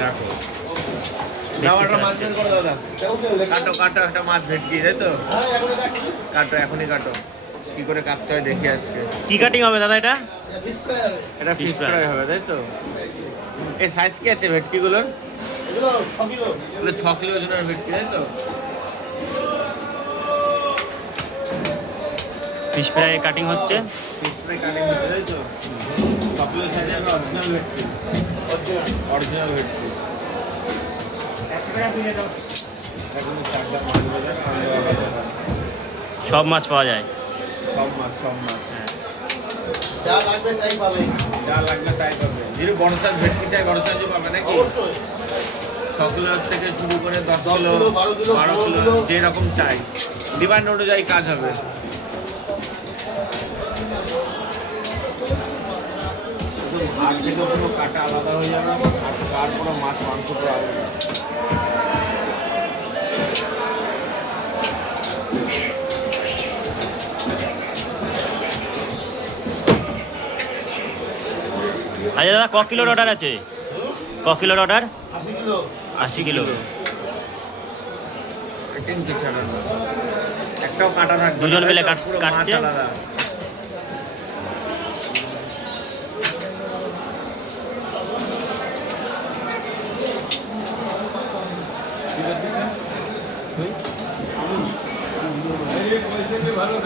দেখো কাটো কাটো একটা মাছ ভেটকি, তাই তো? কাটো, এখনই কাটো। কি করে কাটতে হয় দেখি আজকে। কি কাটিং হবে দাদা এটা? এটা ফিশ ফ্রাই হবে, তাই তো? এই সাইজ কি আছে ভেটকিগুলোর? এগুলো 6 কিলো ওজনের ভেটকি, তাই তো? ফিশ ফ্রাই কাটিং হচ্ছে। ফিশ ফ্রাই কাটিং হবে, তাই তো? 6 কিলো সাইজের অরিজিনাল ভেটকি। অরিজিনাল ভেটকি। সব মাছ পাওয়া যায়। সব মাছ, হ্যাঁ। যা লাগবে তাই পাবে। যদি বড় সাইজ ভেটকি চাই, বড় সাইজও পাবে নাকি? 6 কিলো থেকে শুরু করে 10 কিলো, 12 কিলো, যেরকম চাই ডিমান্ড অনুযায়ী কাজ হবে। ভাত থেকে কোনো কাটা আলাদা হয়ে যাবে, আর তারপরে মাছ মাংসটা আলাদা। আচ্ছা দাদা, ক কিলোর অর্ডার আছে? ক কিলোর অর্ডার? 80 কিলো। একটাও কাটা থাকবে, দুজন মিলে পুরো মাছ কাটছে। আলাদা। ভালো